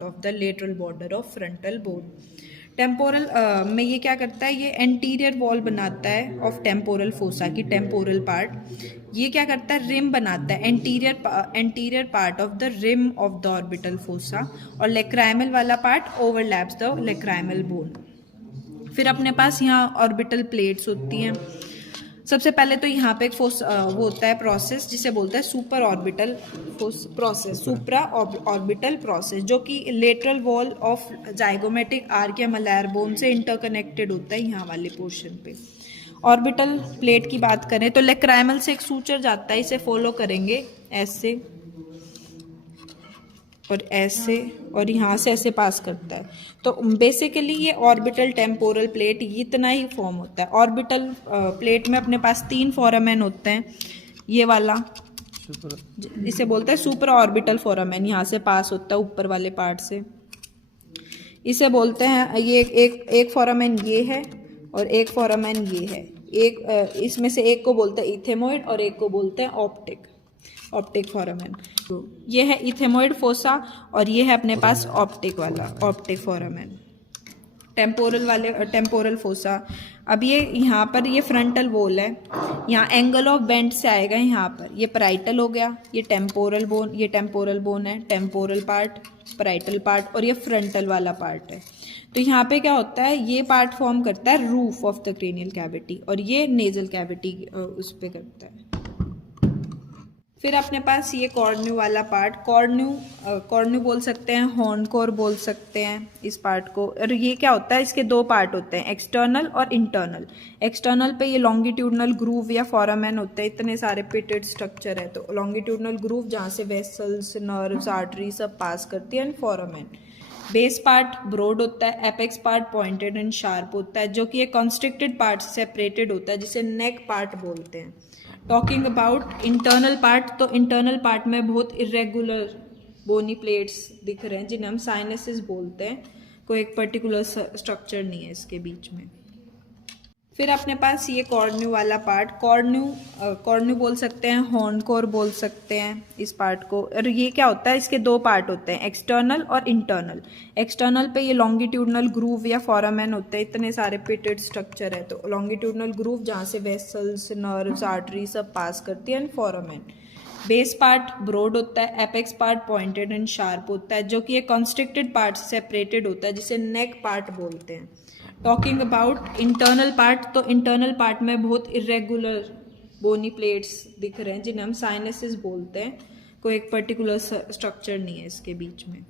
Of the lateral border of frontal bone. Temporal में ये क्या करता है, ये एंटीरियर वॉल बनाता है ऑफ टेम्पोरल फोसा की टेम्पोरल पार्ट। ये क्या करता है, रिम बनाता है, anterior part of the rim of the orbital fossa. और लेक्राइमल वाला part overlaps the lacrimal bone. फिर अपने पास यहाँ ऑर्बिटल प्लेट्स होती हैं। सबसे पहले तो यहाँ पे एक वो होता है प्रोसेस जिसे बोलते हैं सुपर ऑर्बिटल प्रोसेस, सुप्रा ऑर्बिटल प्रोसेस, जो कि lateral wall of zygomatic arc या मलायर बोन से इंटरकनेक्टेड होता है यहाँ वाले पोर्शन पे। ऑर्बिटल प्लेट की बात करें तो लेक्राइमल से एक सूचर जाता है, इसे फॉलो करेंगे ऐसे और ऐसे, और यहाँ से ऐसे पास करता है। तो बेसिकली ये ऑर्बिटल टेम्पोरल प्लेट इतना ही फॉर्म होता है। ऑर्बिटल प्लेट में अपने पास 3 फोरामेन होते हैं। ये वाला इसे बोलते हैं सुपर ऑर्बिटल फोरामेन, यहाँ से पास होता है ऊपर वाले पार्ट से। इसे बोलते हैं, ये एक फोरामेन ये है और एक फोरामेन ये है। इसमें से एक को बोलते हैं इथेमोइड और एक को बोलते हैं ऑप्टिक फोरामेन। ये है इथेमोइड फोसा और ये है अपने पास ऑप्टिक फोरामेन। Temporal fossa. अब ये यहाँ पर ये फ्रंटल वॉल है, यहाँ एंगल ऑफ बेंड से आएगा। यहाँ पर ये पैराइटल हो गया, ये टेम्पोरल बोन है, टेम्पोरल पार्ट, पैराइटल पार्ट, और ये फ्रंटल वाला पार्ट है। तो यहाँ पे क्या होता है, ये पार्ट फॉर्म करता है roof of the cranial cavity और ये नेजल कैविटी उस पे करता है। फिर अपने पास ये कॉर्न्यू वाला पार्ट, कॉर्न्यू बोल सकते हैं, हॉर्न कोर बोल सकते हैं इस पार्ट को। और ये क्या होता है, इसके 2 पार्ट होते हैं, एक्सटर्नल और इंटरनल। एक्सटर्नल पे ये लॉन्गिट्यूडनल ग्रूव या फोरामेन होते हैं, इतने सारे पिटेड स्ट्रक्चर है। तो लॉन्गिट्यूडनल ग्रूव जहाँ से वेसल्स, नर्व्स, आर्टरी सब पास करती है, and foramen. Base part broad होता है, apex part pointed and sharp होता है, जो कि एक कॉन्स्ट्रिक्टेड पार्ट से सेपरेटेड होता है, जिसे नेक पार्ट बोलते हैं। टॉकिंग अबाउट इंटरनल पार्ट, तो इंटरनल पार्ट में बहुत इरेगुलर बोनी प्लेट्स दिख रहे हैं जिन्हें हम साइनसेस बोलते हैं। कोई एक पर्टिकुलर स्ट्रक्चर नहीं है इसके बीच में। फिर अपने पास ये कॉर्न्यू वाला पार्ट, कॉर्न्यू बोल सकते हैं, हॉर्न कोर बोल सकते हैं इस पार्ट को। और ये क्या होता है, इसके 2 पार्ट होते हैं, एक्सटर्नल और इंटरनल। एक्सटर्नल पे ये लॉन्गिट्यूडनल ग्रूव या फोरामेन होते हैं, इतने सारे पिटेड स्ट्रक्चर है। तो लॉन्गिट्यूडनल ग्रूव जहाँ से वेसल्स, नर्व्स, आर्टरी सब पास करती है, and foramen. Base part broad होता है, apex part pointed and sharp होता है, जो कि एक कॉन्स्ट्रिक्टेड पार्ट से सेपरेटेड होता है, जिसे नेक पार्ट बोलते हैं। टॉकिंग अबाउट इंटरनल पार्ट, तो इंटरनल पार्ट में बहुत इरेगुलर बोनी प्लेट्स दिख रहे हैं जिन्हें हम साइनसेस बोलते हैं। कोई एक पर्टिकुलर स्ट्रक्चर नहीं है इसके बीच में।